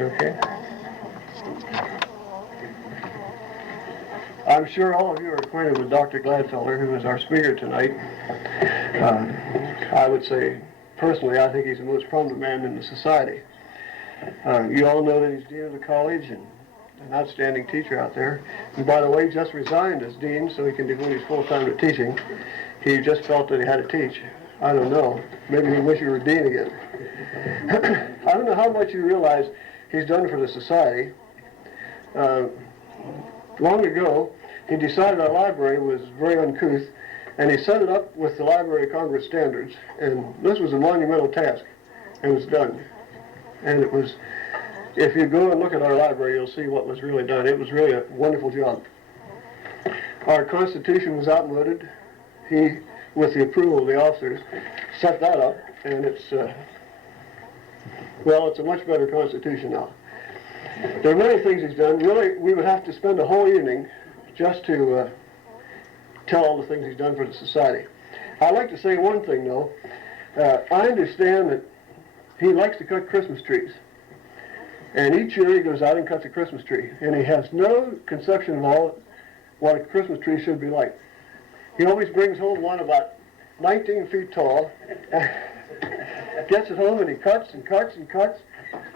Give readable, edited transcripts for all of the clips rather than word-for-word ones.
Okay. I'm sure all of you are acquainted with Dr. Glatfelter, who is our speaker tonight. I would say, personally, I think he's the most prominent man in the society. You all know that he's dean of the college and an outstanding teacher out there. And by the way, he just resigned as dean so he can devote his full time to teaching. He just felt that he had to teach. I don't know. Maybe he wished he were dean again. I don't know how much you realize he's done for the society. Long ago, he decided our library was very uncouth, and he set it up with the Library of Congress standards. And this was a monumental task. It was done. And it was, if you go and look at our library, you'll see what was really done. It was really a wonderful job. Our Constitution was outmoded. He, with the approval of the officers, set that up, and it's, well, it's a much better Constitution now. There are many things he's done. Really, we would have to spend a whole evening just to tell all the things he's done for the society. I'd like to say one thing, though. I understand that he likes to cut Christmas trees. And each year he goes out and cuts a Christmas tree. And he has no conception of all what a Christmas tree should be like. He always brings home one about 19 feet tall, gets it home and he cuts and cuts and cuts,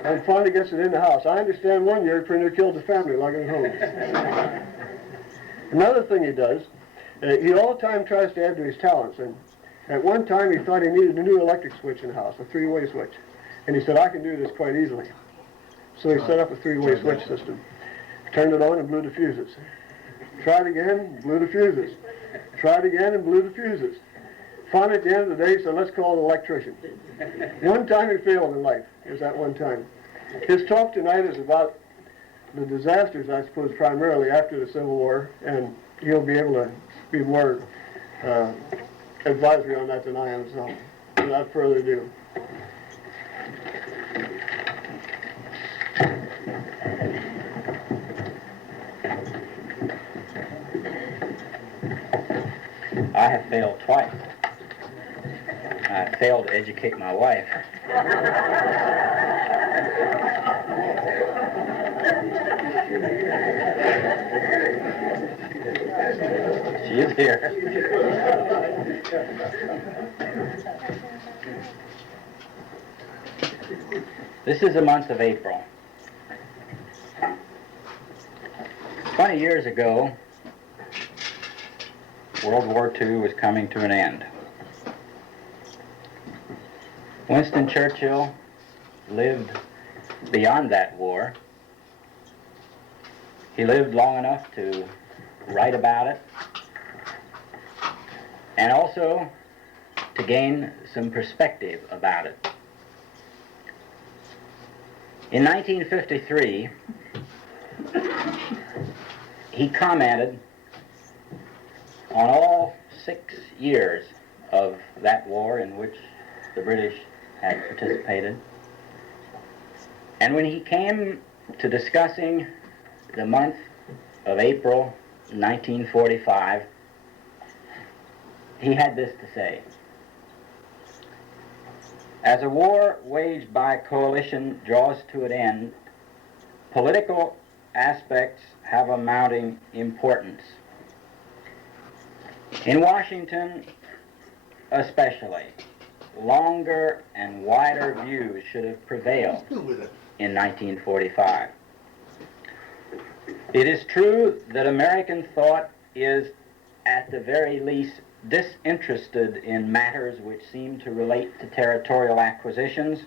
and finally gets it in the house. I understand one year he pretty near killed the family lugging it home. Another thing he does, he all the time tries to add to his talents. And at one time he thought he needed a new electric switch in the house, a three-way switch. And he said, I can do this quite easily. So he set up a three-way switch system. Turned it on and blew the fuses. Tried again, blew the fuses. Tried again and blew the fuses. Finally, at the end of the day, he said, let's call an electrician. One time he failed in life. It was that one time. His talk tonight is about the disasters, I suppose, primarily after the Civil War, and he'll be able to be more advisory on that than I am, so without further ado. I have failed twice. I failed to educate my wife. She is here. This is the month of April. 20 years ago, World War II was coming to an end. Winston Churchill lived beyond that war. He lived long enough to write about it and also to gain some perspective about it. In 1953, he commented on all 6 years of that war in which the British had participated. And when he came to discussing the month of April 1945, he had this to say: as a war waged by a coalition draws to an end, political aspects have a mounting importance. In Washington especially, longer and wider views should have prevailed in 1945. It is true that American thought is, at the very least, disinterested in matters which seem to relate to territorial acquisitions,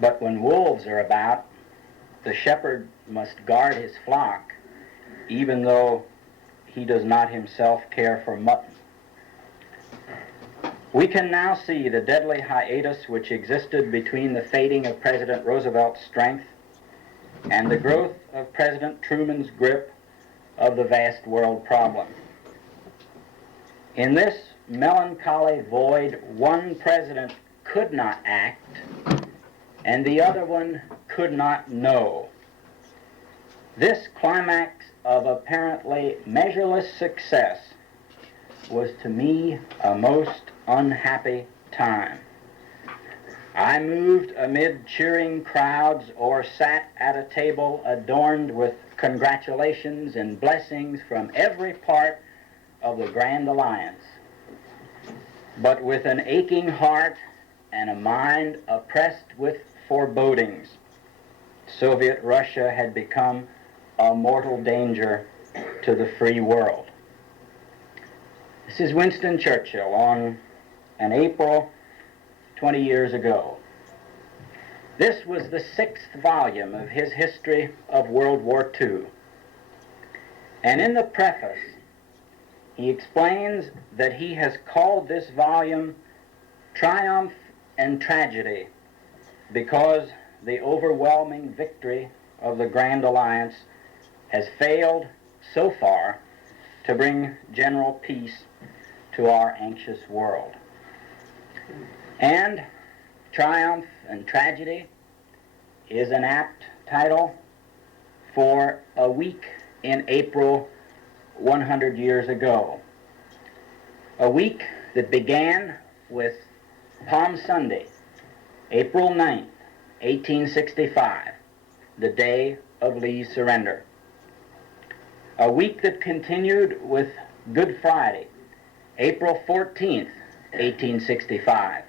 but when wolves are about, the shepherd must guard his flock, even though he does not himself care for mutton. We can now see the deadly hiatus which existed between the fading of President Roosevelt's strength and the growth of President Truman's grip of the vast world problem. In this melancholy void, one president could not act, and the other one could not know. This climax of apparently measureless success was to me a most unhappy time. I moved amid cheering crowds or sat at a table adorned with congratulations and blessings from every part of the Grand Alliance. But with an aching heart and a mind oppressed with forebodings, Soviet Russia had become a mortal danger to the free world. This is Winston Churchill on an April 20 years ago. This was the 6th volume of his history of World War II. And in the preface, he explains that he has called this volume Triumph and Tragedy because the overwhelming victory of the Grand Alliance has failed so far to bring general peace to our anxious world. And Triumph and Tragedy is an apt title for a week in April 100 years ago. A week that began with Palm Sunday, April 9th, 1865, the day of Lee's surrender. A week that continued with Good Friday, April 14th, 1865,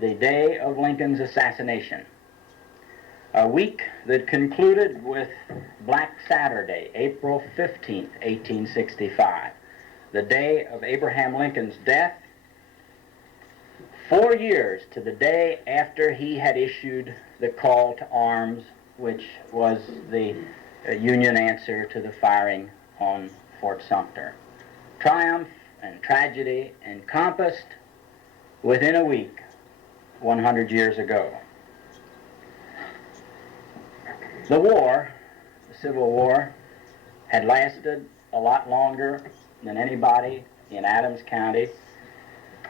the day of Lincoln's assassination. A week that concluded with Black Saturday, April 15th, 1865, the day of Abraham Lincoln's death, 4 years to the day after he had issued the call to arms, which was the Union answer to the firing on Fort Sumter. Triumph and tragedy encompassed within a week, 100 years ago. The war, the Civil War, had lasted a lot longer than anybody in Adams County,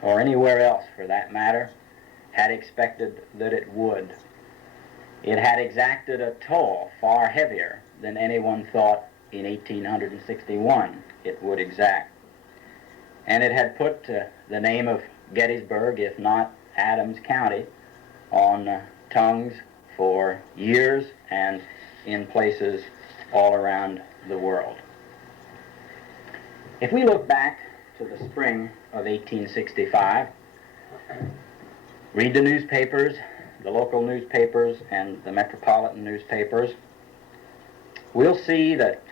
or anywhere else for that matter, had expected that it would. It had exacted a toll far heavier than anyone thought in 1861 it would exact. And it had put the name of Gettysburg, if not Adams County, on tongues for years and in places all around the world. If we look back to the spring of 1865, read the newspapers, the local newspapers and the metropolitan newspapers, we'll see that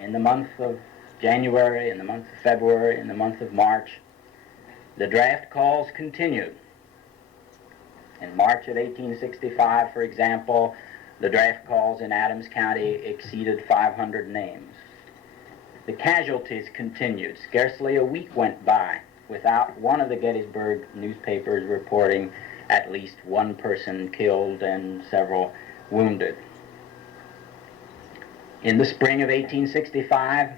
in the month of January, in the month of February, in the month of March, the draft calls continued. In March of 1865, for example, the draft calls in Adams County exceeded 500 names. The casualties continued. Scarcely a week went by without one of the Gettysburg newspapers reporting at least one person killed and several wounded. In the spring of 1865,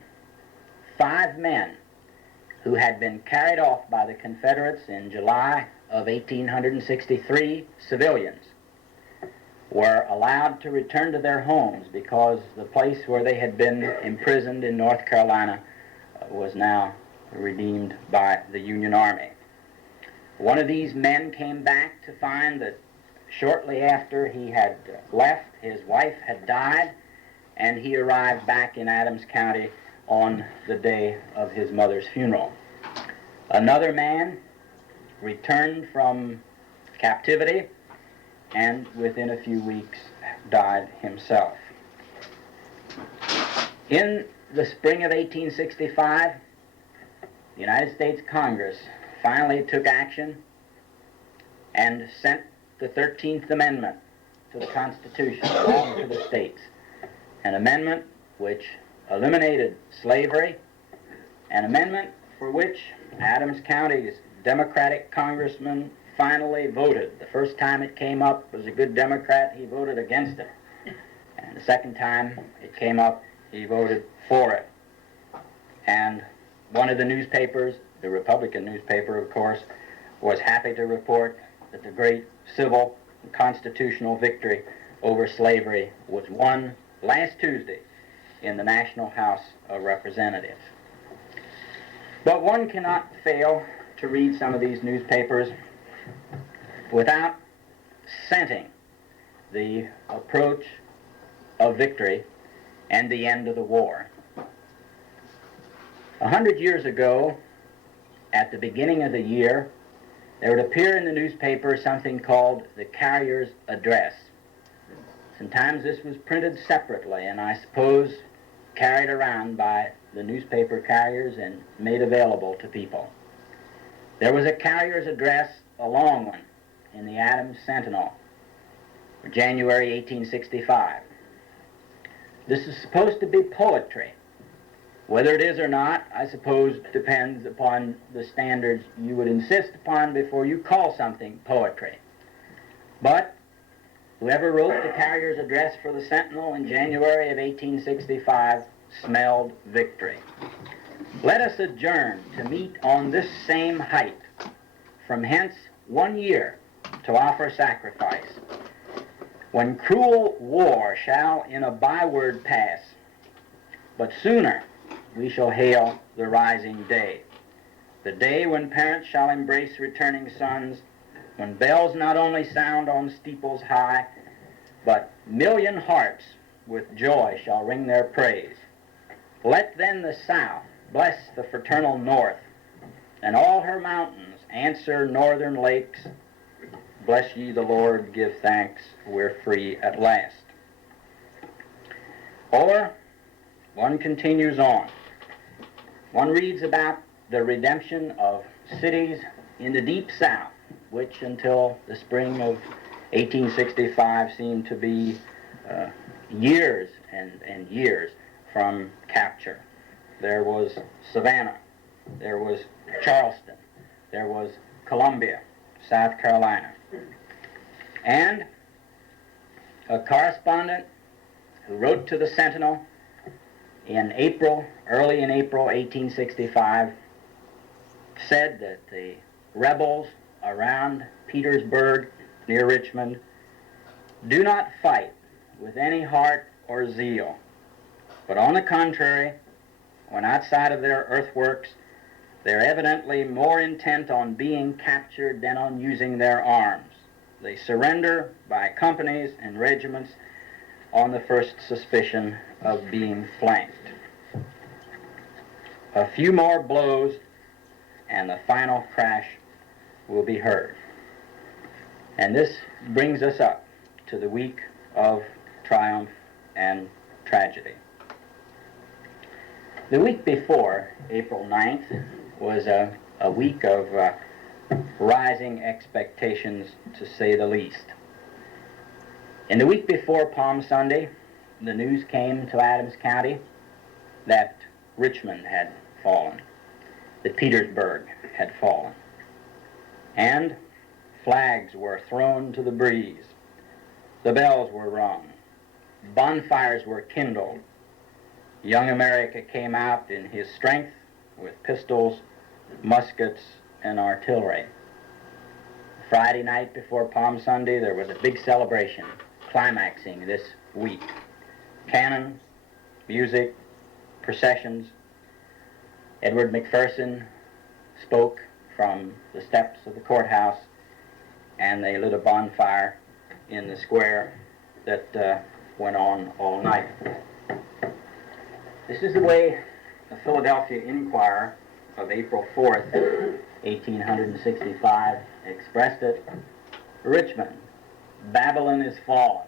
5 men who had been carried off by the Confederates in July of 1863, civilians, were allowed to return to their homes because the place where they had been imprisoned in North Carolina was now redeemed by the Union Army. One of these men came back to find that shortly after he had left, his wife had died, and he arrived back in Adams County on the day of his mother's funeral. Another man returned from captivity and within a few weeks died himself. In the spring of 1865, the United States Congress finally took action and sent the 13th Amendment to the Constitution along to the states, an amendment which eliminated slavery, an amendment for which Adams County's Democratic congressman finally voted. The first time it came up was a good Democrat, he voted against it. And the second time it came up, he voted for it. And one of the newspapers, the Republican newspaper of course, was happy to report that the great civil and constitutional victory over slavery was won last Tuesday in the National House of Representatives. But one cannot fail to read some of these newspapers without presenting the approach of victory and the end of the war. 100 years ago, at the beginning of the year, there would appear in the newspaper something called the Carrier's Address. Sometimes this was printed separately, and I suppose carried around by the newspaper carriers and made available to people. There was a Carrier's Address, a long one, in the Adams Sentinel, for January 1865. This is supposed to be poetry. Whether it is or not, I suppose, depends upon the standards you would insist upon before you call something poetry. But whoever wrote the Carrier's Address for the Sentinel in January of 1865 smelled victory. Let us adjourn to meet on this same height, from hence 1 year, to offer sacrifice. When cruel war shall in a byword pass, but sooner we shall hail the rising day, the day when parents shall embrace returning sons, when bells not only sound on steeples high, but million hearts with joy shall ring their praise. Let then the South bless the fraternal North, and all her mountains answer northern lakes. Bless ye the Lord, give thanks, we're free at last. Or, one continues on. One reads about the redemption of cities in the deep South, which until the spring of 1865 seemed to be years and years from capture. There was Savannah, there was Charleston, there was Columbia, South Carolina. And a correspondent who wrote to the Sentinel early in April 1865, said that the rebels around Petersburg near Richmond do not fight with any heart or zeal, but on the contrary, when outside of their earthworks, they're evidently more intent on being captured than on using their arms. They surrender by companies and regiments on the first suspicion of being flanked. A few more blows and the final crash will be heard. And this brings us up to the week of triumph and tragedy. The week before, April 9th, was a week of rising expectations, to say the least. In the week before Palm Sunday, the news came to Adams County that Richmond had fallen, that Petersburg had fallen, and flags were thrown to the breeze. The bells were rung. Bonfires were kindled. Young America came out in his strength with pistols, muskets, and artillery. Friday night before Palm Sunday, there was a big celebration climaxing this week. Cannon, music, processions. Edward McPherson spoke from the steps of the courthouse, and they lit a bonfire in the square that went on all night. This is the way the Philadelphia Inquirer of April 4th, 1865 expressed it. Richmond, Babylon is fallen.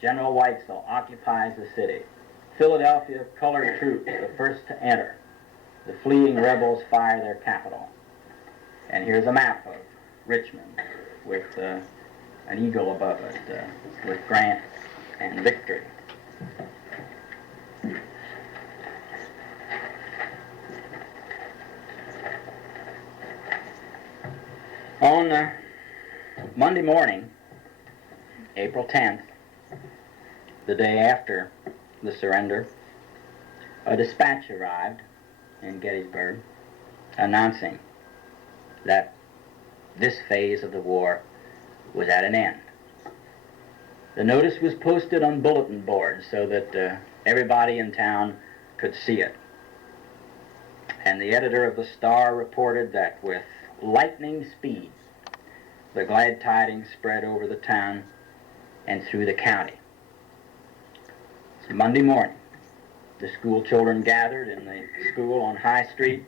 General Weitzel occupies the city. Philadelphia colored troops the first to enter. The fleeing rebels fire their capital. And here's a map of Richmond with an eagle above it, with Grant and victory. On Monday morning, April 10th, the day after the surrender, a dispatch arrived in Gettysburg announcing that this phase of the war was at an end. The notice was posted on bulletin boards so that everybody in town could see it. And the editor of the Star reported that with lightning speed, the glad tidings spread over the town and through the county. It's Monday morning. The school children gathered in the school on High Street,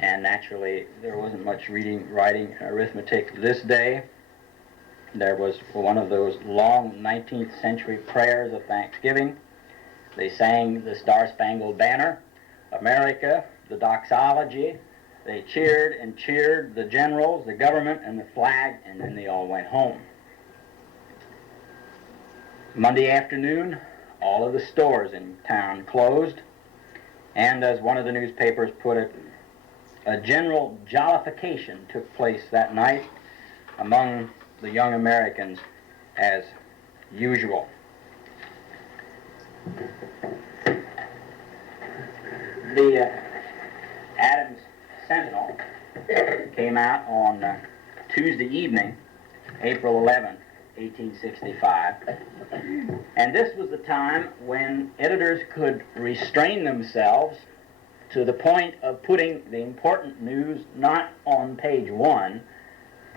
and naturally there wasn't much reading, writing, arithmetic this day. There was one of those long 19th century prayers of thanksgiving. They sang the Star-Spangled Banner, America, the doxology. They cheered and cheered the generals, the government, and the flag, and then they all went home. Monday afternoon, all of the stores in town closed, and as one of the newspapers put it, a general jollification took place that night among the young Americans as usual. The Adams Sentinel came out on Tuesday evening, April 11th, 1865, and this was the time when editors could restrain themselves to the point of putting the important news not on page 1,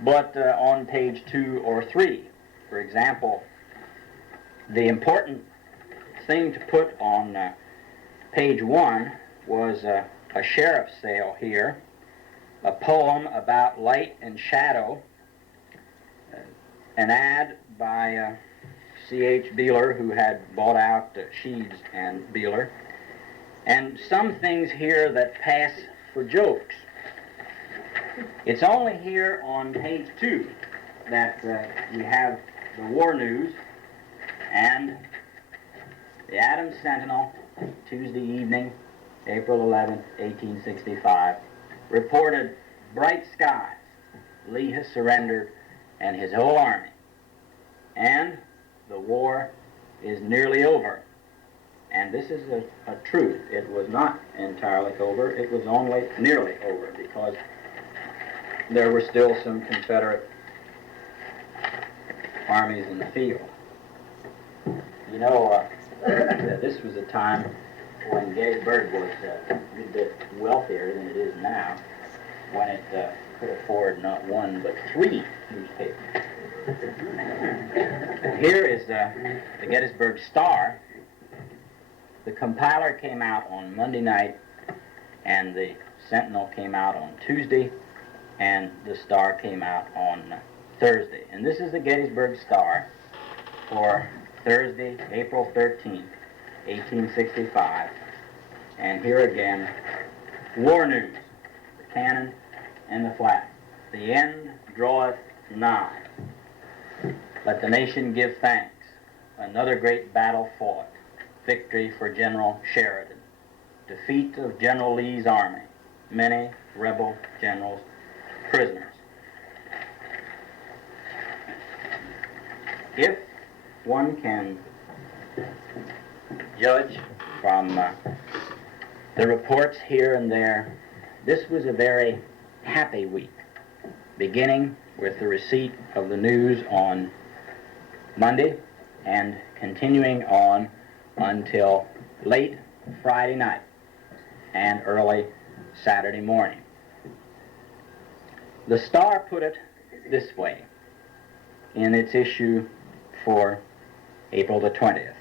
but on page 2 or 3. For example, the important thing to put on page 1 was a sheriff's sale here, a poem about light and shadow, an ad by C.H. Beeler, who had bought out Sheaves and Beeler, and some things here that pass for jokes. It's only here on page 2 that we have the war news, and the Adams Sentinel, Tuesday evening, April 11th, 1865, reported bright skies. Lee has surrendered and his whole army, and the war is nearly over. And this is a truth. It was not entirely over. It was only nearly over, because there were still some Confederate armies in the field. You know, this was a time when Gettysburg was a good bit wealthier than it is now, when it could afford not one but 3 newspapers. Here is the Gettysburg Star. The compiler came out on Monday night, and the Sentinel came out on Tuesday, and the Star came out on Thursday. And this is the Gettysburg Star for Thursday, April 13th, 1865. And here again, war news, the cannon and the flag. The end draweth nigh. Let the nation give thanks. Another great battle fought. Victory for General Sheridan. Defeat of General Lee's army. Many rebel generals prisoners. If one can judge from the reports here and there, this was a very happy week, beginning with the receipt of the news on Monday and continuing on until late Friday night and early Saturday morning. The Star put it this way in its issue for April the 20th.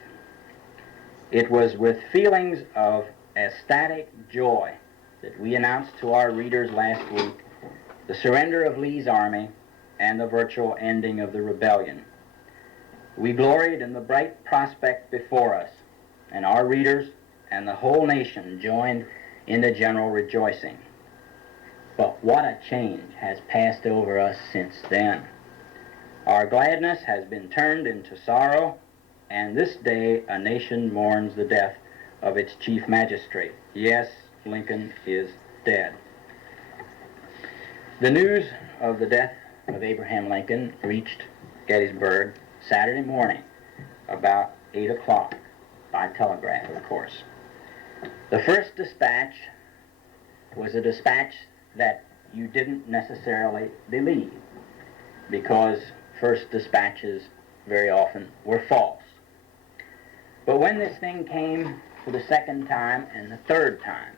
It was with feelings of ecstatic joy that we announced to our readers last week the surrender of Lee's army and the virtual ending of the rebellion. We gloried in the bright prospect before us, and our readers and the whole nation joined in the general rejoicing. But what a change has passed over us since then. Our gladness has been turned into sorrow, and this day a nation mourns the death of its chief magistrate. Yes, Lincoln is dead. The news of the death of Abraham Lincoln reached Gettysburg Saturday morning about 8 o'clock, by telegraph, of course. The first dispatch was a dispatch that you didn't necessarily believe, because first dispatches very often were false. But when this thing came for the second time and the third time,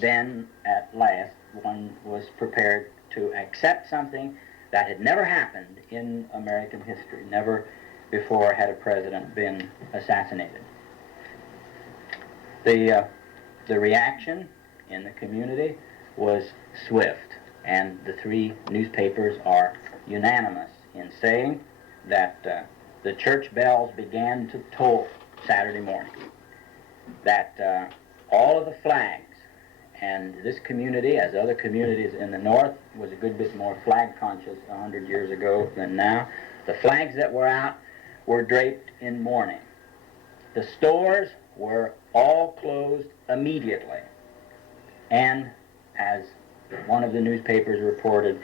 then at last one was prepared to accept something That had never happened in American history. Never before had a president been assassinated. The reaction in the community was swift, and the three newspapers are unanimous in saying that the church bells began to toll Saturday morning, that all of the flags, and this community, as other communities in the north, was a good bit more flag conscious 100 years ago than now. The flags that were out were draped in mourning. The stores were all closed immediately. And as one of the newspapers reported,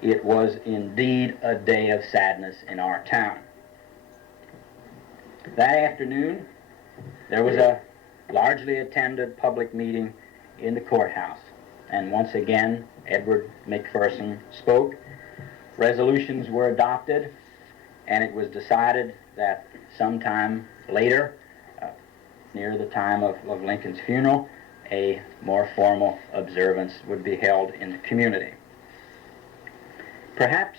it was indeed a day of sadness in our town. That afternoon, there was a largely attended public meeting in the courthouse. And once again, Edward McPherson spoke. Resolutions were adopted, and it was decided that sometime later, near the time of Lincoln's funeral, a more formal observance would be held in the community. Perhaps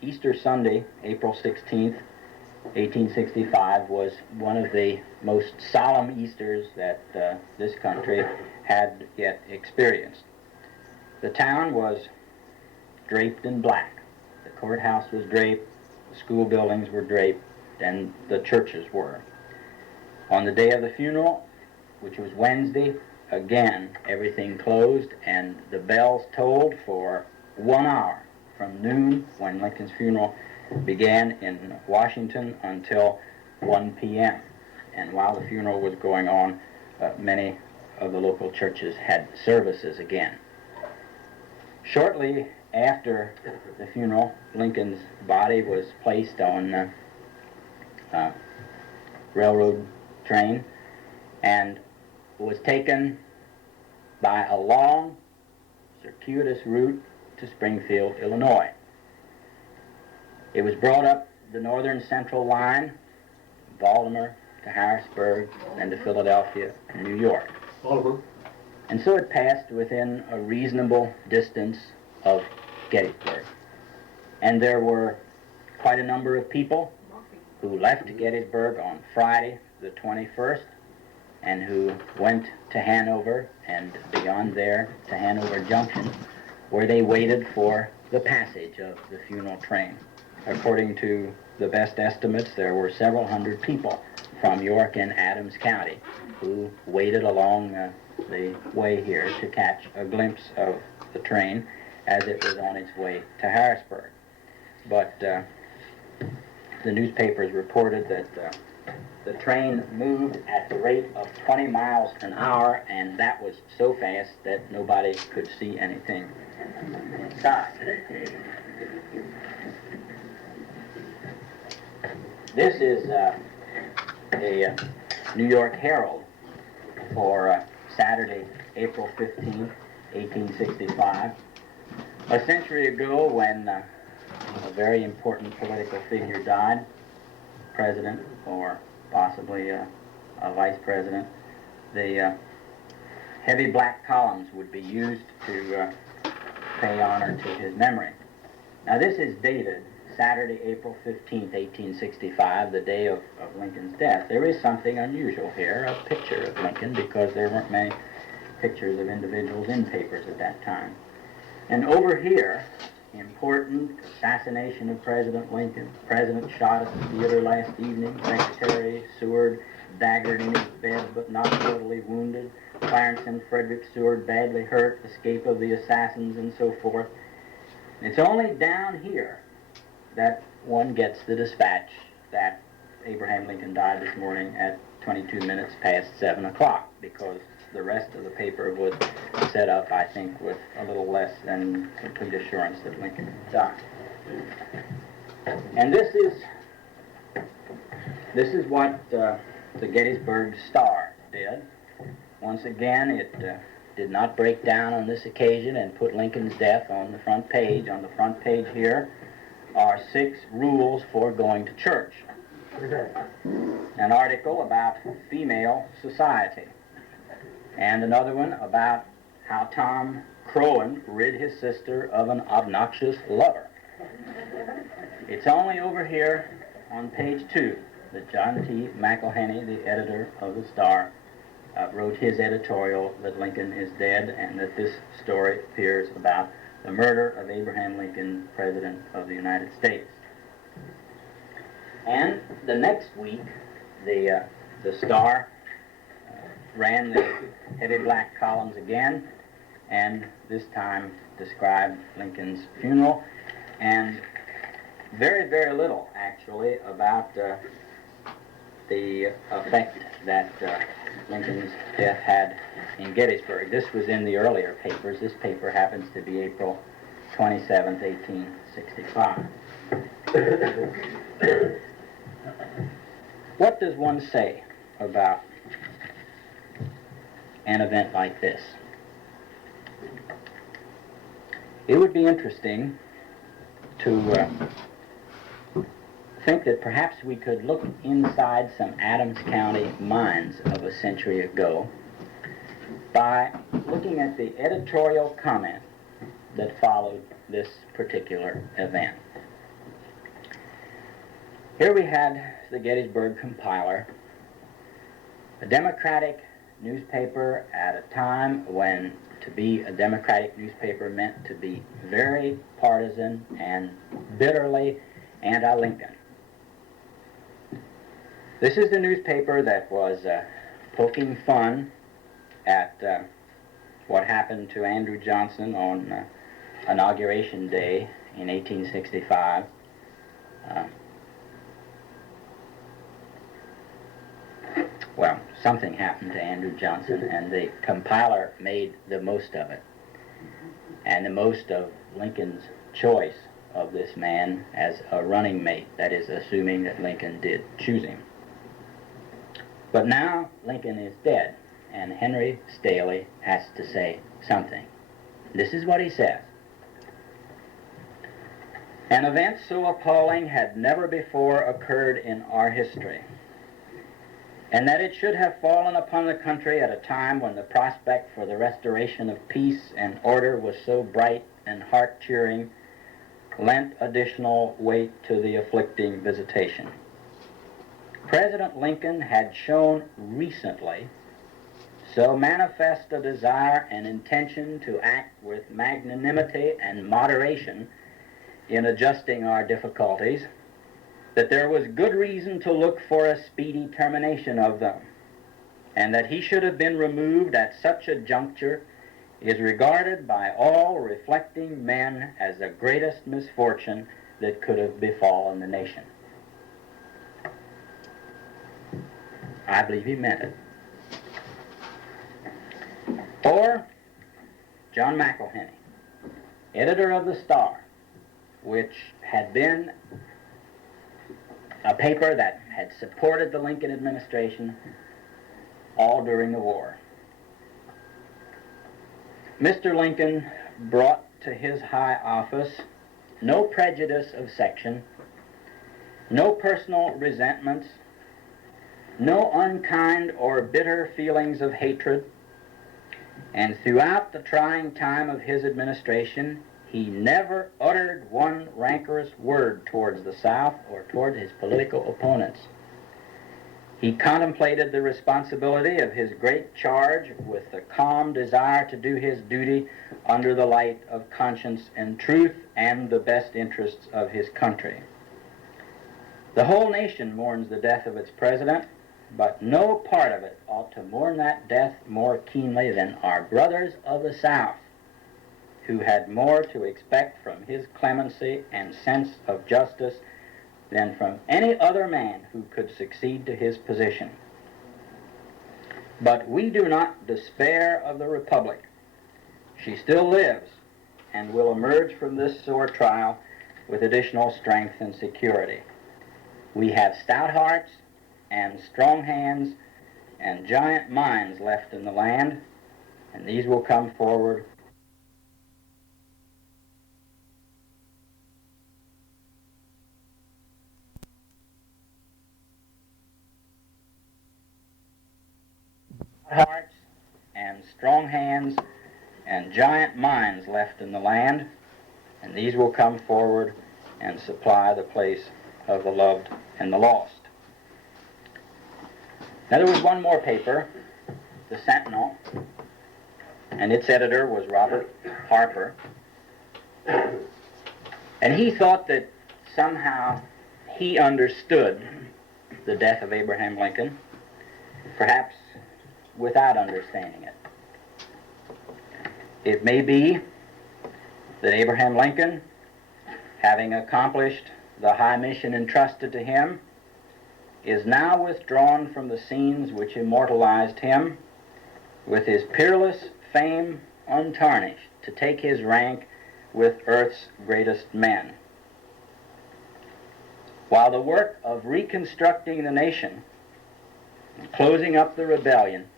Easter Sunday, April 16th, 1865, was one of the most solemn Easters that this country had yet experienced. The town was draped in black. The courthouse was draped, the school buildings were draped, and the churches were. On the day of the funeral, which was Wednesday, again, everything closed, and the bells tolled for 1 hour, from noon, when Lincoln's funeral began in Washington, until 1 p.m. And while the funeral was going on, many of the local churches had services again. Shortly after the funeral, Lincoln's body was placed on a railroad train and was taken by a long, circuitous route to Springfield, Illinois. It was brought up the northern central line, Baltimore to Harrisburg, and to Philadelphia and New York. Baltimore. And so it passed within a reasonable distance of Gettysburg. And there were quite a number of people who left Gettysburg on Friday the 21st and who went to Hanover and beyond there to Hanover Junction, where they waited for the passage of the funeral train. According to the best estimates, there were several hundred people from York and Adams County who waited along the way here to catch a glimpse of the train as it was on its way to Harrisburg. But the newspapers reported that the train moved at the rate of 20 miles an hour, and that was so fast that nobody could see anything inside. This is a New York Herald for Saturday, April 15, 1865. A century ago, when a very important political figure died, president or possibly a vice president, the heavy black columns would be used to pay honor to his memory. Now this is dated Saturday, April 15th, 1865, the day of Lincoln's death. There is something unusual here, a picture of Lincoln, because there weren't many pictures of individuals in papers at that time. And over here, important assassination of President Lincoln. President shot at the theater last evening. Secretary Seward daggered in his bed but not mortally wounded. Clarence and Frederick Seward badly hurt. Escape of the assassins and so forth. It's only down here that one gets the dispatch that Abraham Lincoln died this morning at 22 minutes past 7 o'clock, because the rest of the paper was set up, I think, with a little less than complete assurance that Lincoln died. And this is what the Gettysburg Star did. Once again, it did not break down on this occasion and put Lincoln's death on the front page. On the front page here are 6 rules for going to church. An article about female society, and another one about how Tom Crowan rid his sister of an obnoxious lover. It's only over here on page 2 that John T. McElhenney, the editor of the Star, wrote his editorial that Lincoln is dead and that this story appears about the murder of Abraham Lincoln, President of the United States. And the next week, the Star ran the heavy black columns again, and this time described Lincoln's funeral, and very, very little, actually, about the effect that Lincoln's death had in Gettysburg. This was in the earlier papers. This paper happens to be April 27th, 1865. What does one say about an event like this? It would be interesting to think that perhaps we could look inside some Adams County mines of a century ago by looking at the editorial comment that followed this particular event. Here we had the Gettysburg Compiler, a Democratic newspaper at a time when to be a Democratic newspaper meant to be very partisan and bitterly anti-Lincoln. This is the newspaper that was poking fun at what happened to Andrew Johnson on Inauguration Day in 1865. Well, something happened to Andrew Johnson, and the compiler made the most of it, and the most of Lincoln's choice of this man as a running mate, that is, assuming that Lincoln did choose him. But now Lincoln is dead, and Henry Staley has to say something. This is what he says. An event so appalling had never before occurred in our history, and that it should have fallen upon the country at a time when the prospect for the restoration of peace and order was so bright and heart-cheering lent additional weight to the afflicting visitation. President Lincoln had shown recently so manifest a desire and intention to act with magnanimity and moderation in adjusting our difficulties that there was good reason to look for a speedy termination of them, and that he should have been removed at such a juncture is regarded by all reflecting men as the greatest misfortune that could have befallen the nation. I believe he meant it. Or John McElhenney, editor of the Star, which had been a paper that had supported the Lincoln administration all during the war. Mr. Lincoln brought to his high office no prejudice of section, no personal resentments, no unkind or bitter feelings of hatred, and throughout the trying time of his administration, he never uttered one rancorous word towards the South or toward his political opponents. He contemplated the responsibility of his great charge with the calm desire to do his duty under the light of conscience and truth and the best interests of his country. The whole nation mourns the death of its president, but no part of it ought to mourn that death more keenly than our brothers of the South, who had more to expect from his clemency and sense of justice than from any other man who could succeed to his position. But we do not despair of the Republic. She still lives and will emerge from this sore trial with additional strength and security. We have stout hearts and strong hands and giant minds left in the land, and these will come forward hearts and strong hands and giant minds left in the land, and these will come forward and supply the place of the loved and the lost. Now there was one more paper, the Sentinel, and its editor was Robert Harper, and he thought that somehow he understood the death of Abraham Lincoln, perhaps without understanding it. It may be that Abraham Lincoln, having accomplished the high mission entrusted to him, is now withdrawn from the scenes which immortalized him, with his peerless fame untarnished, to take his rank with earth's greatest men. While the work of reconstructing the nation and closing up the rebellion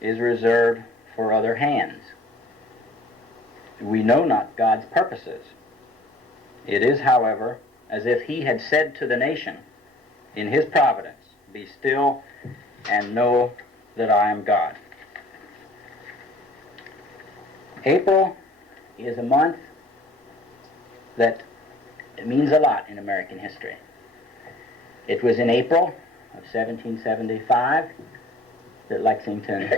is reserved for other hands. We know not God's purposes. It is, however, as if he had said to the nation, in his providence, be still and know that I am God. April is a month that means a lot in American history. It was in April of 1775 that Lexington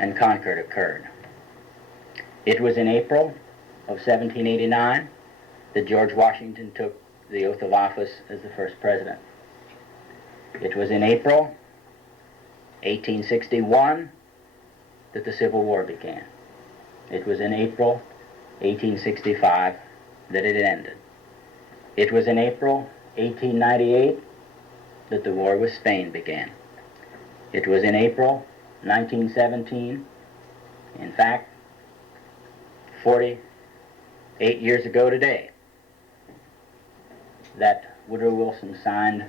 and Concord occurred. It was in April of 1789 that George Washington took the oath of office as the first president. It was in April 1861 that the Civil War began. It was in April 1865 that it ended. It was in April 1898 that the war with Spain began. It was in April 1917, in fact, 48 years ago today, that Woodrow Wilson signed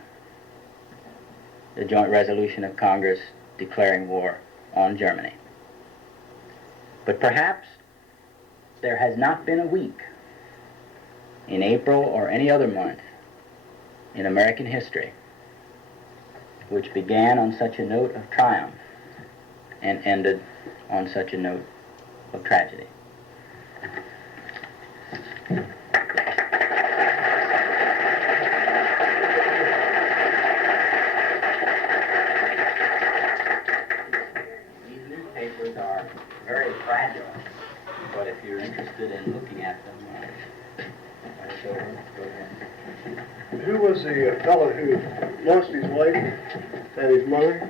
the joint resolution of Congress declaring war on Germany. But perhaps there has not been a week in April or any other month in American history which began on such a note of triumph and ended on such a note of tragedy. These newspapers are very fragile, but if you're interested in looking at them, go ahead. Who was the fellow who lost his wife and his mother?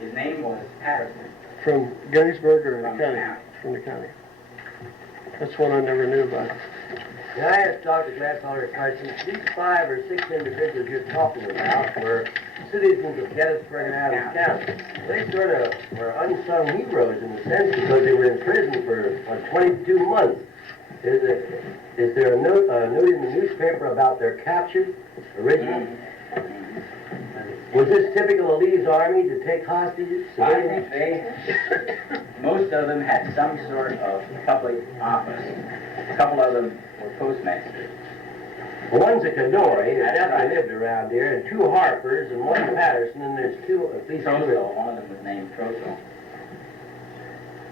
His name was Patterson. From Gettysburg or From the the county? county. From the county. That's one I never knew about. Now, I have talked to Glatfelter and Carson. These 5 or 6 individuals you're talking about were citizens of Gettysburg and Adams County. They sort of were unsung heroes in a sense because they were in prison for 22 months. Is there a note in the newspaper about their capture originally? Was this typical of Lee's army to take hostages? I think most of them had some sort of public office. A couple of them were postmasters. Well, one's a Cadore, who That's definitely right. lived around here, and 2 Harpers, and 1 Patterson, and there's 2, at least 2. Trozo, one of them was named Trozo.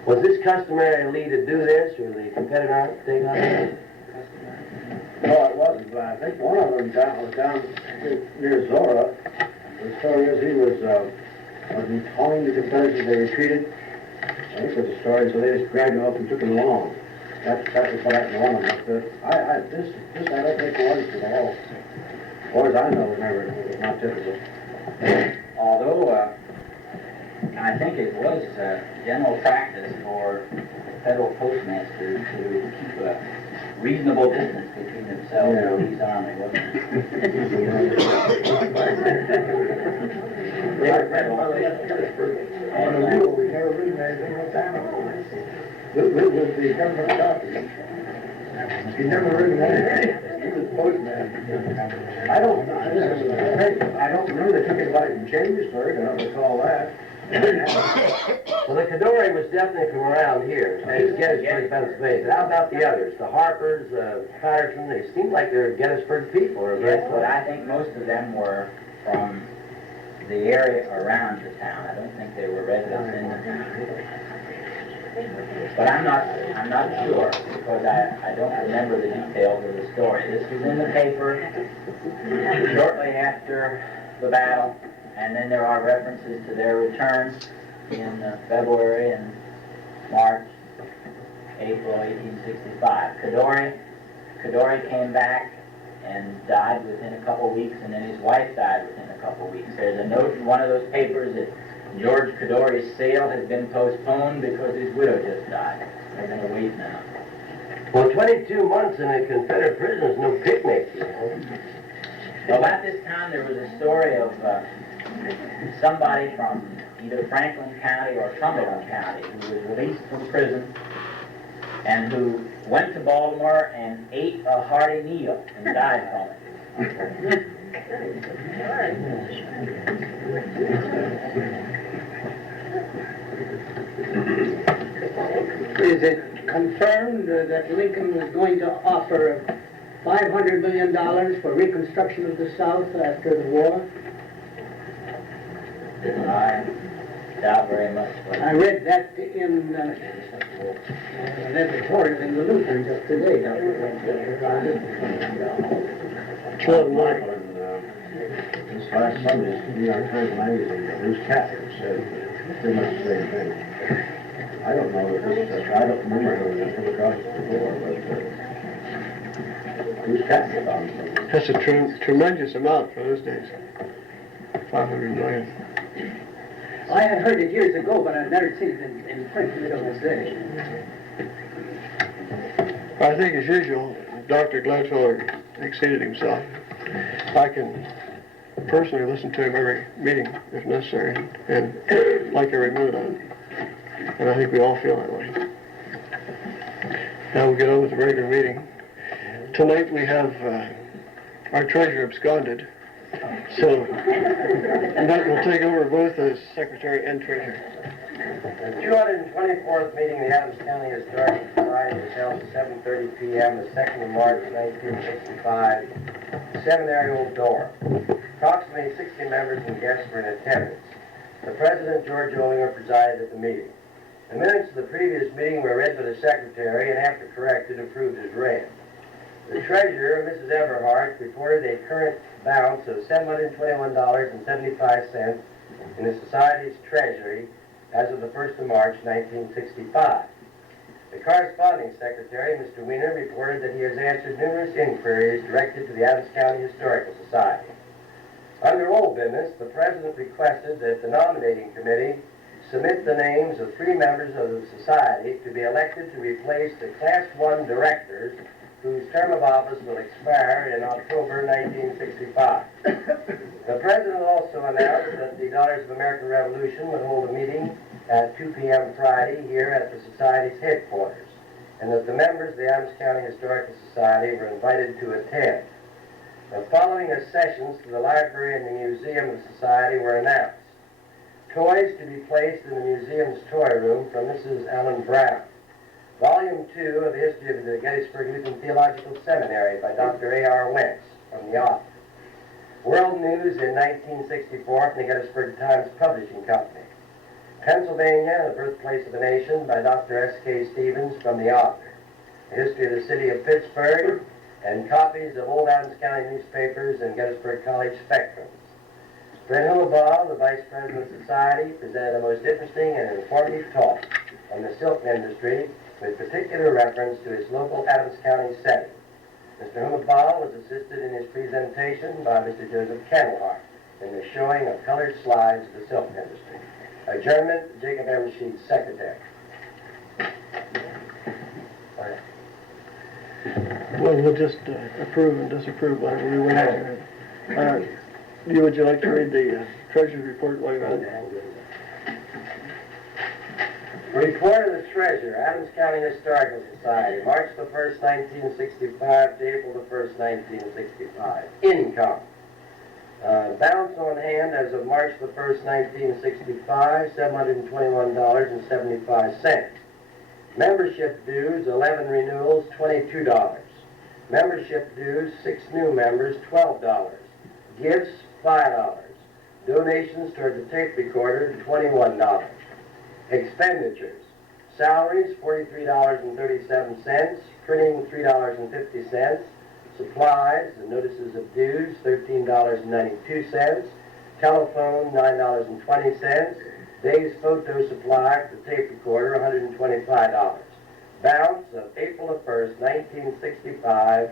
Was this customary of Lee to do this, or the Confederate army to take hostages? No, it wasn't, but I think one of them was down near Zora. The story is he was calling the Confederates as they retreated. I think was the story, so they just grabbed him up and took him along. That was what happened to one of them. But this I don't think was at all. As far as I know, remember, it was not typical. Although I think it was general practice for federal postmasters to keep a reasonable distance between themselves and Lee's army, wasn't it? They were federal. On the mule, we never ridden anything with animals. With the government doctor. He never ridden anything. He was postman. I don't know they took anybody from Chambersburg, I don't recall that. Well, the Cadore was definitely from around here, Gettysburg, Pennsylvania. How about the others? The Harpers, Patterson, they seemed like they were Gettysburg people. Or Yes, but I think most of them were from the area around the town. I don't think they were residents in the town. But I'm not sure, because I don't remember the details of the story. This was in the paper shortly after the battle, and then there are references to their return in February and March, April 1865. Kadori came back and died within a couple weeks, and then his wife died within a couple weeks. There's a note in one of those papers that George Kadori's sale has been postponed because his widow just died. They're going to wait now. Well, 22 months in a Confederate prison is no picnic, you know. Well, at this time there was a story of somebody from either Franklin County or Cumberland County who was released from prison and who went to Baltimore and ate a hearty meal and died from it. Is it confirmed that Lincoln was going to offer $500 million for reconstruction of the South after the war? I doubt very much. I read that in an editorial in the Lutheran just today. This last Sunday's New York Times Magazine, Bruce Catholic said pretty much the same thing. I don't know if this, I don't remember having that come across before, but Bruce Catholic found something. That's a tremendous amount for those days. 500 million. I had heard it years ago, but I've never seen it in print until this day. I think, as usual, Dr. Glatfelter exceeded himself. I can personally listen to him every meeting, if necessary, and like every minute of it. And I think we all feel that way. Now we'll get on with the regular meeting. Tonight we have our treasurer absconded, so that will take over both as secretary and treasurer. The 224th meeting of the Adams County Historical Society was held at 7:30 p.m. the 2nd of March, 1965, Seminary Old Door. Approximately 60 members and guests were in attendance. The President, George Olinger, presided at the meeting. The minutes of the previous meeting were read by the Secretary and, after corrected, approved as read. The Treasurer, Mrs. Everhart, reported a current balance of $721.75 in the Society's treasury as of the 1st of March, 1965. The corresponding secretary, Mr. Wiener, reported that he has answered numerous inquiries directed to the Adams County Historical Society. Under old business, the President requested that the nominating committee submit the names of 3 members of the Society to be elected to replace the Class 1 directors whose term of office will expire in October 1965. The President also announced that the Daughters of American Revolution would hold a meeting at 2 p.m. Friday here at the Society's headquarters, and that the members of the Adams County Historical Society were invited to attend. The following accessions to the library and the museum of the Society were announced. Toys to be placed in the museum's toy room from Mrs. Ellen Brown. Volume 2 of the History of the Gettysburg Lutheran Theological Seminary by Dr. A.R. Wentz from the author. World News in 1964 from the Gettysburg Times Publishing Company. Pennsylvania, the Birthplace of a Nation by Dr. S.K. Stevens from the author. The History of the City of Pittsburgh, and copies of Old Adams County newspapers and Gettysburg College Spectrums. Fred Hillebaugh, the Vice President of the Society, presented a most interesting and informative talk on the silk industry with particular reference to its local Adams County setting. Mr. Hillebaugh was assisted in his presentation by Mr. Joseph Kennelhart in the showing of colored slides of the silk industry. Adjournment, Jacob M. Sheets, Secretary. Well, we'll just approve and disapprove whatever we want to. Would you like to read the Treasurer's report while you're at it? Report of the Treasurer, Adams County Historical Society, March the 1st, 1965 to April the 1st, 1965. Income. Balance on hand as of March the 1st, 1965, $721.75. Membership dues, 11 renewals, $22. Membership dues, 6 new members, $12. Gifts, $5. Donations toward the tape recorder, $21. Expenditures, Salaries, $43.37. Printing, $3.50. Supplies and notices of dues, $13.92. Telephone, $9.20. Days photo supply for the tape recorder, $125. Balance of April the 1st, 1965,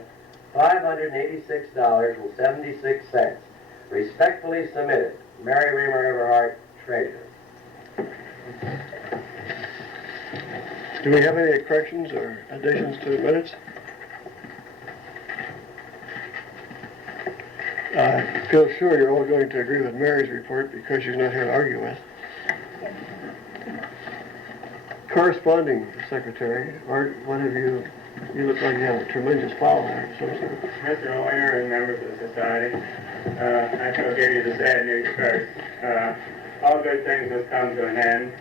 $586.76. Respectfully submitted, Mary Raymer Everhart, Treasurer. Do we have any corrections or additions to the minutes? I feel sure you're all going to agree with Mary's report because she's not here to argue with. Corresponding Secretary, Art, what have you look like you have a tremendous file there. Mr. Lawyer and members of the society, I shall give you the sad news first. All good things must come to an end,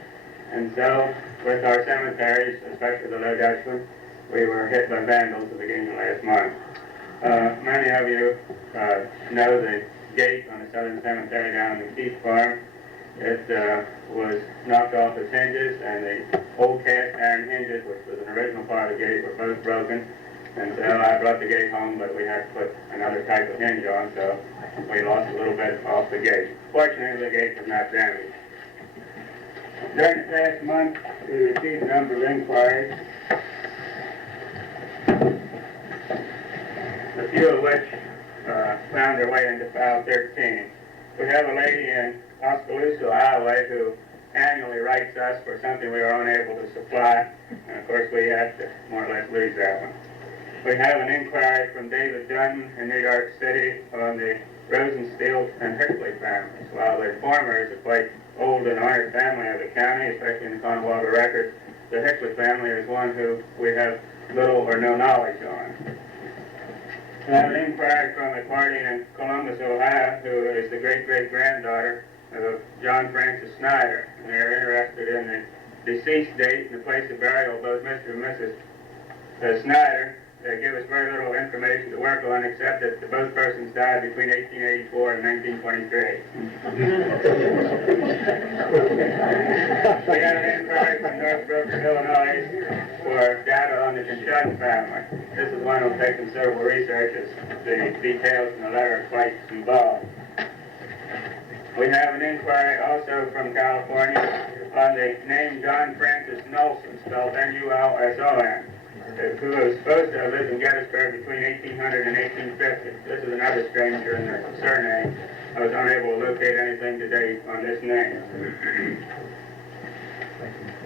and so with our cemeteries, especially the Low Dutchman, we were hit by vandals at the beginning of last month. Many of you know the gate on the Southern Cemetery down in the Keith Farm. It was knocked off its hinges, and the old cast iron hinges, which was an original part of the gate, were both broken. And so I brought the gate home, but we had to put another type of hinge on, so we lost a little bit off the gate. Fortunately, the gate was not damaged. During the past month, we received a number of inquiries, a few of which found their way into file 13. We have a lady in Oskaloosa, Iowa, who annually writes us for something we were unable to supply, and of course we had to more or less lose that one. We have an inquiry from David Dunn in New York City on the Rosenstiel and Hickley families. While the former is a quite old and honored family of the county, especially in the Conewago records, the Hickley family is one who we have little or no knowledge on. We have an inquiry from a party in Columbus, Ohio, who is the great-great-granddaughter of John Francis Snyder. And they're interested in the deceased date and the place of burial of both Mr. and Mrs. Snyder. They give us very little information to work on, except that both persons died between 1884 and 1923. We had an inquiry from Northbrook, Illinois, for data on the Conchon family. This is one that will take considerable research, as the details in the letter are quite involved. We have an inquiry also from California on the name John Francis Nolson, spelled N-U-L-S-O-N, who was supposed to have lived in Gettysburg between 1800 and 1850. This is another stranger in the surname. I was unable to locate anything to date on this name.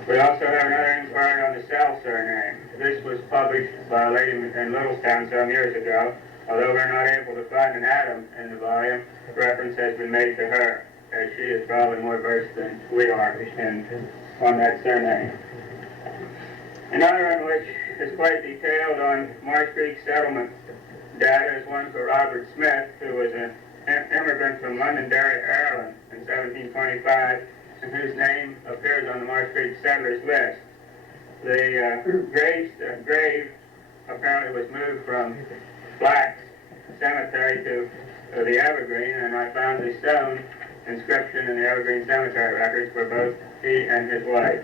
We also have another inquiry on the Sal surname. This was published by a lady in Littlestown some years ago. Although we're not able to find an atom in the volume, reference has been made to her, as she is probably more versed than we are on that surname. Another one which is quite detailed on Marsh Creek settlement data is one for Robert Smith, who was an immigrant from Londonderry, Ireland in 1725, and whose name appears on the Marsh Creek settlers list. The grave apparently was moved from Black's Cemetery to the Evergreen, and I found the stone inscription in the Evergreen Cemetery records for both he and his wife.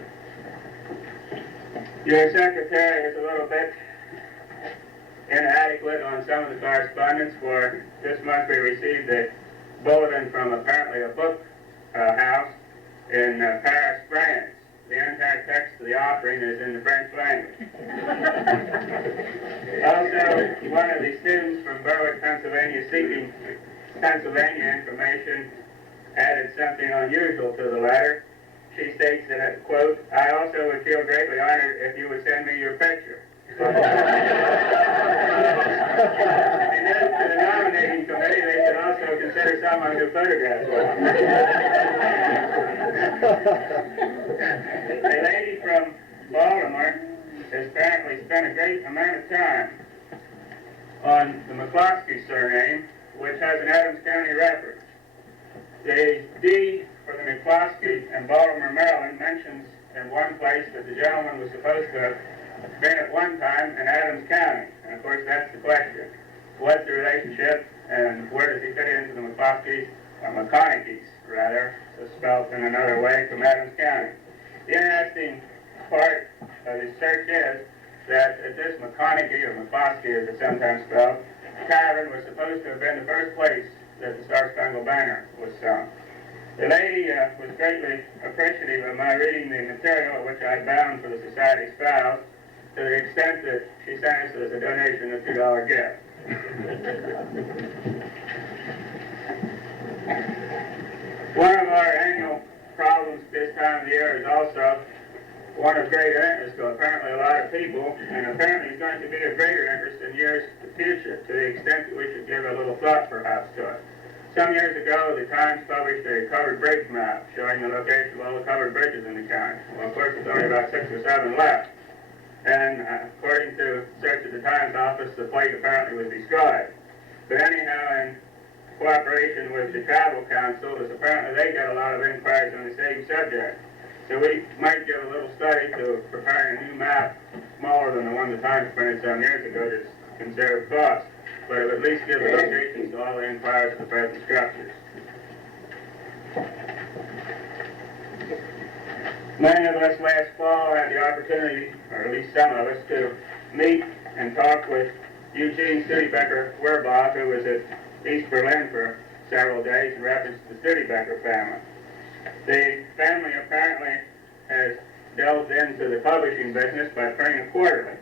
Your secretary is a little bit inadequate on some of the correspondence. For this month we received a bulletin from apparently a book house in Paris, France. The entire text of the offering is in the French language. Also, one of the students from Berwick, Pennsylvania, seeking Pennsylvania information, added something unusual to the letter. She states that, quote, "I also would feel greatly honored if you would send me your picture." And then to the nominating committee, they should also consider someone who photographs well. A lady from Baltimore has apparently spent a great amount of time on the McCloskey surname, which has an Adams County reference. The deed for the McCloskey in Baltimore, Maryland mentions in one place that the gentleman was supposed to have been at one time in Adams County. And of course that's the question. What's the relationship and where does he fit into the McCloskeys, or McConaughey's rather, spelled in another way, from Adams County? The interesting part of his church is that at this McConaughey, or McCloskey as it's sometimes spelled, tavern was supposed to have been the first place that the Star Spangled Banner was sung. The lady was greatly appreciative of my reading the material which I bound for the Society's Spouse, to the extent that she sent us as a donation a $2 gift. One of our annual problems this time of the year is also one of greater interest to apparently a lot of people, and apparently is going to be of greater interest in years to future, to the extent that we should give a little thought perhaps to it. Some years ago, the Times published a covered bridge map showing the location of all the covered bridges in the county. Well, of course, there's only about 6 or 7 left. And according to search at the Times office, the plate apparently was destroyed. But anyhow, in cooperation with the Travel Council, as apparently they get a lot of inquiries on the same subject. So we might give a little study to preparing a new map smaller than the one the Times printed some years ago to conserve cost, but it would at least give the locations to all the inquiries of the present structures. Many of us last fall had the opportunity, or at least some of us, to meet and talk with Eugene Studebaker-Werbach, who was at East Berlin for several days in reference to the Studebaker family. The family apparently has delved into the publishing business by printing a quarterly,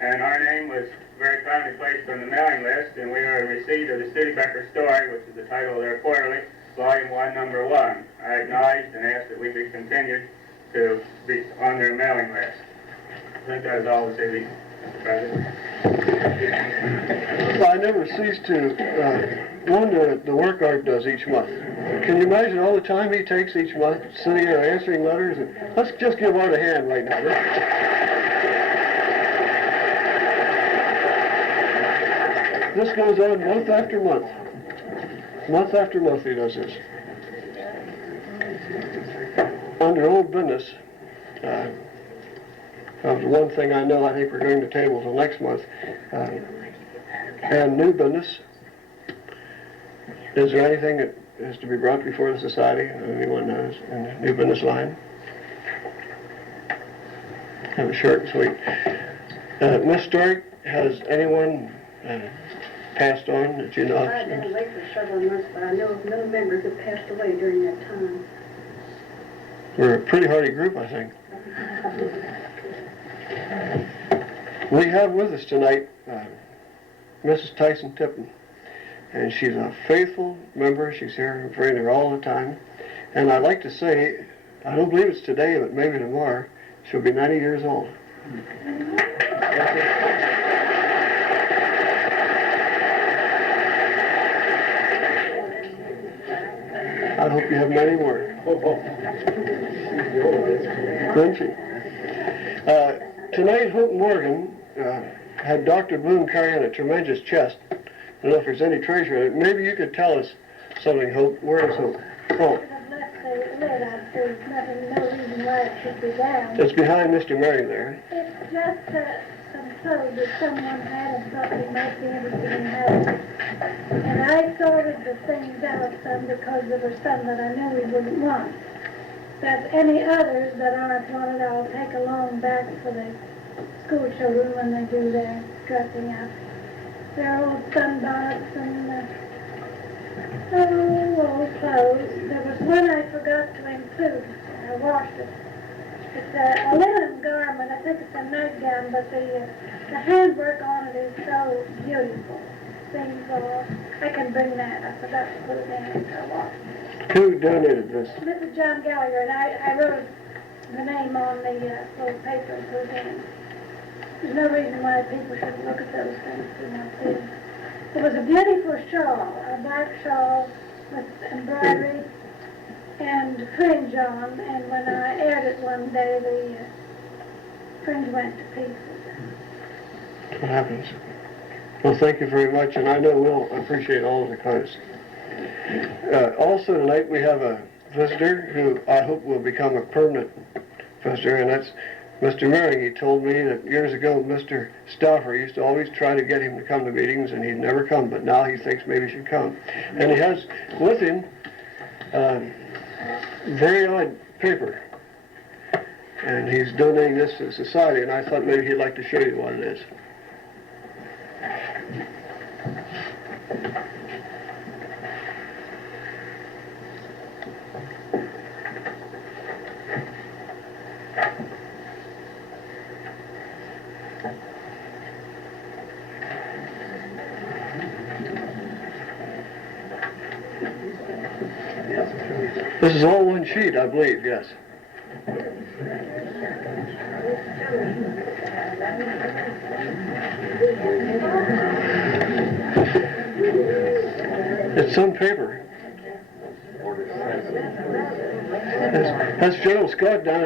and our name was very kindly placed on the mailing list, and we are in receipt of the Studebaker story, which is the title of their quarterly, Volume 1, Number 1. I acknowledged and asked that we be continued to be on their mailing list. I think that is all this evening, Mr. President. Well, I never cease to wonder the work Art does each month. Can you imagine all the time he takes each month sitting there answering letters? And let's just give Art a hand right now. This goes on month after month. Month after month he does this. Under old business, that was one thing I know. I think we're going to table till next month. And new business, is there anything that is to be brought before the society? Anyone knows in the new business line? Have a short and sweet. Miss Stark, has anyone passed on that you know of? I've been away for several months, but I know of no members that passed away during that time. We're a pretty hardy group, I think. We have with us tonight Mrs. Tyson Tipton, and she's a faithful member. She's here all the time. And I'd like to say, I don't believe it's today, but maybe tomorrow, she'll be 90 years old. I hope you have many more. Didn't she? Tonight, Hope Morgan had Dr. Bloom carry on a tremendous chest. I don't know if there's any treasure in it. Maybe you could tell us something, Hope. Where is Hope? Oh. There's nothing, no reason why it should be down. It's behind Mr. Marion there. It's just some clothes that someone had and thought we might be interested in having. And I sorted the things out some because there were some that I knew we wouldn't want. But any others that aren't wanted, I'll take along back for the school children when they do their dressing up. They're old sunbonnets and old clothes. There was one I forgot to include. I washed it. It's a linen garment. I think it's a nightgown, but the handwork on it is so beautiful. Seems I can bring that. I forgot to put it in after I washed it. Who donated this? Mrs. John Gallagher, and I wrote the name on the little paper and put it in. There's no reason why people should look at those things and not see them. It was a beautiful shawl, a black shawl with embroidery and fringe on, and when I aired it one day, the fringe went to pieces. What happens? Well, thank you very much, and I know we'll appreciate all of the kindness. Also tonight we have a visitor who I hope will become a permanent visitor, and that's Mr. Mering. He told me that years ago Mr. Stauffer used to always try to get him to come to meetings, and he'd never come, but now he thinks maybe he should come. And he has with him very odd paper. And he's donating this to society, and I thought maybe he'd like to show you what it is. This is all one sheet, I believe, yes. It's some paper. That's General Scott down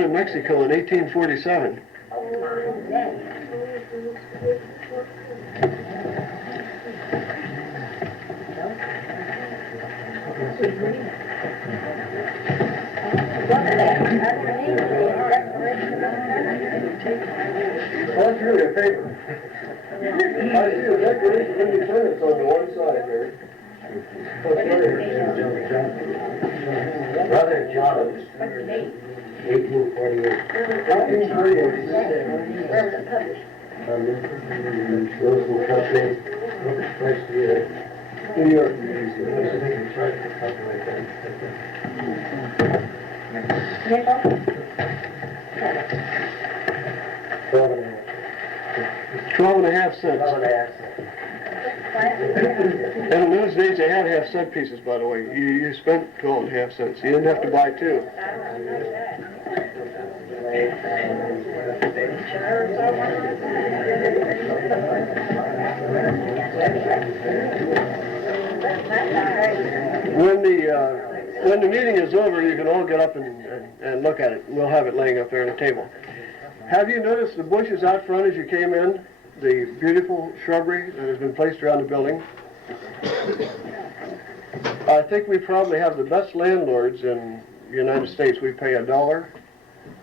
in Mexico in 1847. Well, that's really a paper. I see the Declaration of Independence on the one side there. Brother John, 1848. 1848. Where was it published? Wilson Company, West New York. $12.5 cents. And in those days they had half-cent pieces, by the way. You spent 12.5 cents. You didn't have to buy two. When the meeting is over, you can all get up and look at it. We'll have it laying up there on the table. Have you noticed the bushes out front as you came in? The beautiful shrubbery that has been placed around the building? I think we probably have the best landlords in the United States. We pay $1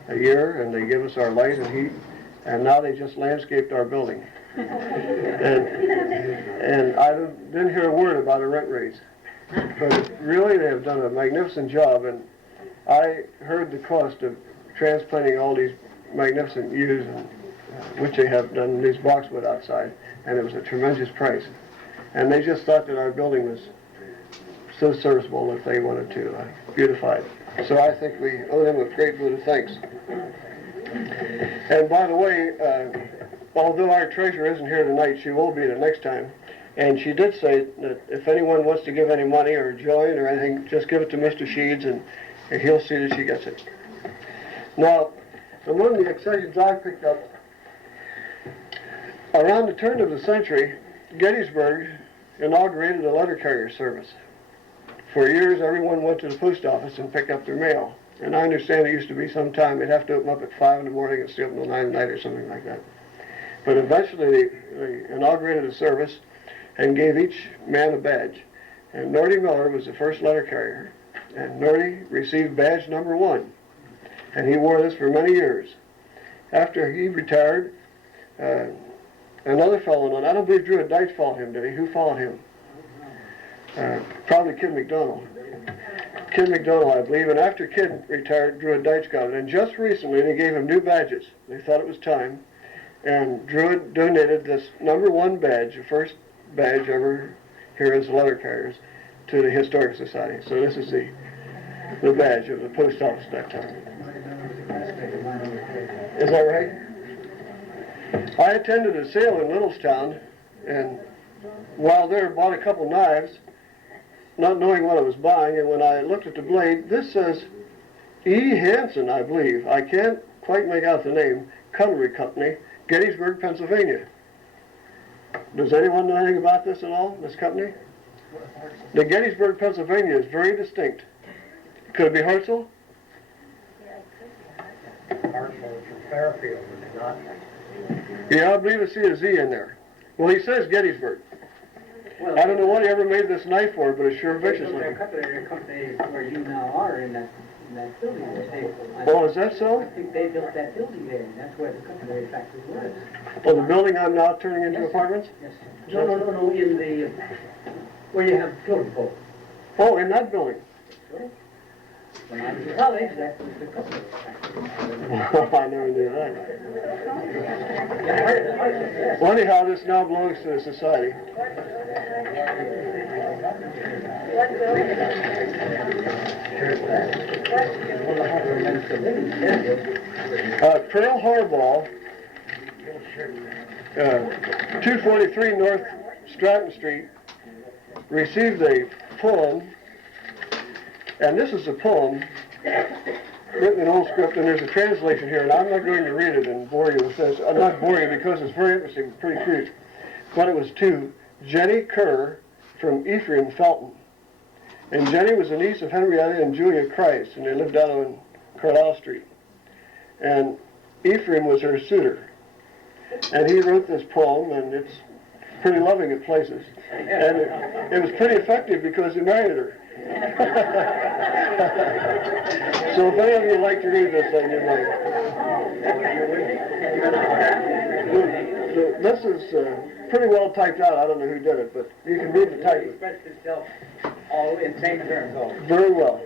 a year, and they give us our light and heat, and now they just landscaped our building. And I didn't hear a word about a rent raise. But really, they have done a magnificent job, and I heard the cost of transplanting all these magnificent yews, which they have done, these boxwood outside, and it was a tremendous price. And they just thought that our building was so serviceable that they wanted to beautify it. So I think we owe them a great vote of thanks. And by the way, although our treasurer isn't here tonight, she will be the next time. And she did say that if anyone wants to give any money or join or anything, just give it to Mr. Sheeds, and he'll see that she gets it. Now, among the exceptions I picked up, around the turn of the century, Gettysburg inaugurated a letter carrier service. For years, everyone went to the post office and picked up their mail. And I understand it used to be some time they'd have to open up at 5 in the morning and stay up until 9 at night or something like that. But eventually, they inaugurated a service and gave each man a badge. And Norty Miller was the first letter carrier. And Norty received badge number 1. And he wore this for many years. After he retired, another fellow, and I don't believe Drew Deitch followed him, did he? Who followed him? Probably Kid McDonald. Kid McDonald, I believe. And after Kid retired, Drew Deitch got it. And just recently, they gave him new badges. They thought it was time. And Drew donated this number 1 badge, the first badge ever here as letter carriers, to the Historic Society. So this is the badge of the post office at that time. Is that right? I attended a sale in Littlestown, and while there, bought a couple knives, not knowing what I was buying, and when I looked at the blade, this says E. Hansen, I believe. I can't quite make out the name. Cutlery Company, Gettysburg, Pennsylvania. Does anyone know anything about this at all, this company? The Gettysburg, Pennsylvania is very distinct. Could it be Hartzell? Fairfield, is it not? Yeah, I believe I see a Z in there. Well, he says Gettysburg. Well, I don't know what he ever made this knife for, but it's sure vicious Their looking. company where you now are in that building. Oh, is that so? I think they built that building there, and that's where the company factory was. Oh, the building I'm now turning into Yes. apartments? Yes. No, in the, where you have totem pole. Oh, in that building. When I was in college, that was the couple. I never knew that. Well, anyhow, this now belongs to the society. Pearl Harbor, 243 North Stratton Street, received a poem, and this is a poem written in old script, and there's a translation here, and I'm not going to read it and bore you with this. I'm not boring you because it's very interesting, pretty cute. But it was to Jenny Kerr from Ephraim Felton. And Jenny was the niece of Henrietta and Julia Christ, and they lived out on Carlisle Street. And Ephraim was her suitor. And he wrote this poem, and it's pretty loving at places. And it was pretty effective because he married her. So if any of you would like to read this thing, you might. This is pretty well typed out. I don't know who did it, but you can read the type. Expressed itself all in same terms. Very well.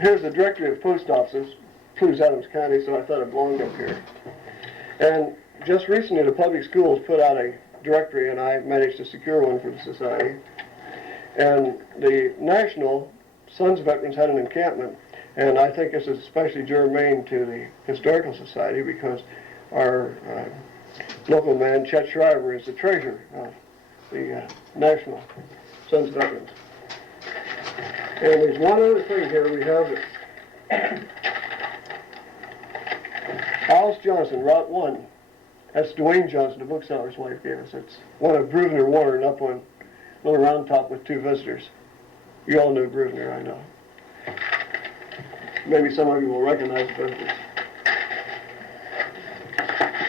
Here's the directory of post offices, includes Adams County, so I thought it belonged up here. And just recently, the public schools put out a directory, and I managed to secure one for the society. And the National Sons of Veterans had an encampment, and I think this is especially germane to the Historical Society because our local man, Chet Shriver, is the treasurer of the National Sons of Veterans. And there's one other thing here we have. Alice Johnson, Route 1. That's Dwayne Johnson, the bookseller's wife, gave us. It's one of Grosvenor Warren up on Little Round Top with two visitors. You all know Grosvenor, I know. Maybe some of you will recognize the visitors.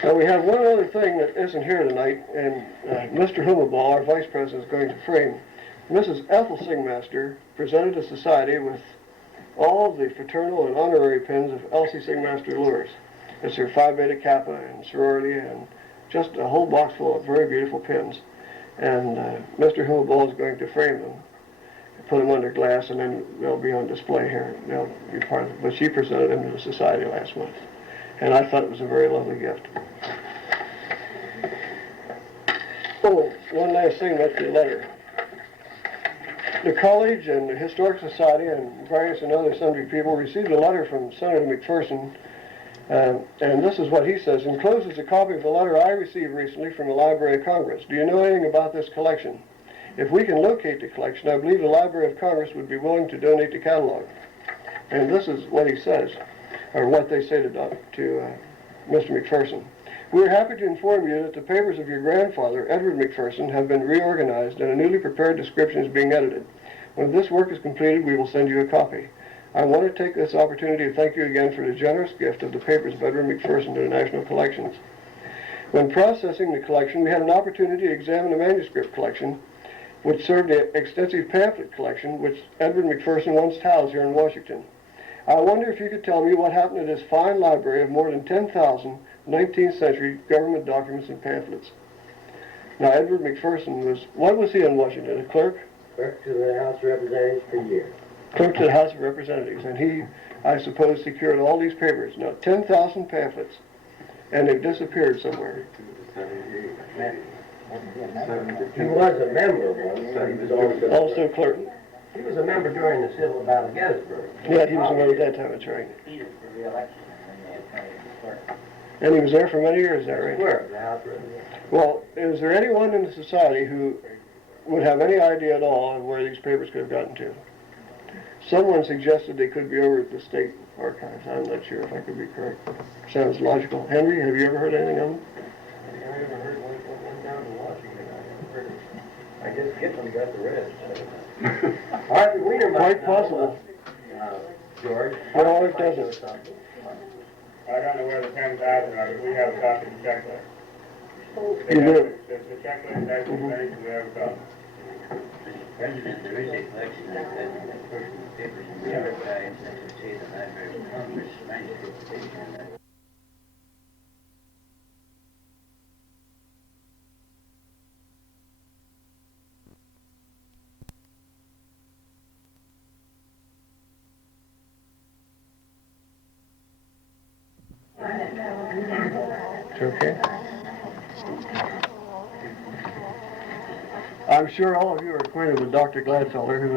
Now we have one other thing that isn't here tonight, and Mr. Hummelball, our vice president, is going to frame. Mrs. Ethel Singmaster presented the society with all the fraternal and honorary pins of Elsie Singmaster Lures. It's her Phi Beta Kappa and sorority and just a whole box full of very beautiful pins. And Mr. Hummelball is going to frame them, put them under glass, and then they'll be on display here. They'll be part of it. But she presented them to the society last month. And I thought it was a very lovely gift. Oh, one last thing about the letter. The college and the Historic Society and various and other sundry people received a letter from Senator McPherson, and this is what he says. Enclosed is a copy of the letter I received recently from the Library of Congress. Do you know anything about this collection? If we can locate the collection, I believe the Library of Congress would be willing to donate the catalog. And this is what he says, or what they say to Mr. McPherson. We are happy to inform you that the papers of your grandfather, Edward McPherson, have been reorganized and a newly prepared description is being edited. When this work is completed, we will send you a copy. I want to take this opportunity to thank you again for the generous gift of the papers of Edward McPherson to the National Collections. When processing the collection, we had an opportunity to examine a manuscript collection, which served the extensive pamphlet collection which Edward McPherson once housed here in Washington. I wonder if you could tell me what happened to this fine library of more than 10,000 19th century government documents and pamphlets. Now, Edward McPherson what was he in Washington, a clerk? Clerk to the House of Representatives per year. Clerk to the House of Representatives, and he, I suppose, secured all these papers. Now, 10,000 pamphlets, and they've disappeared somewhere. He was a member once, but he was Also clerk. He was a member during the Civil Battle of Gettysburg. Yeah, he was a member at that time, that's right. And he was there for many years, is that right? Where? The House of Representatives. Well, is there anyone in the society who would have any idea at all of where these papers could have gotten to? Someone suggested they could be over at the State Archives. I'm not sure if I could be correct, but sounds logical. Henry, have you ever heard anything of them? I never heard one down to Washington. I guess Giffen got the rest. Arthur Wiener might Quite know, possible. George. No, it doesn't. I don't know where the 10,000 are, but we have a copy of the checklist. You do? The checklist has been finished, and we have a copy. President, there is a collection of that personal papers in the archives, as you say, the Library of Congress manuscript collection. Okay. I'm sure all of you are acquainted with Dr. Glatfelter, who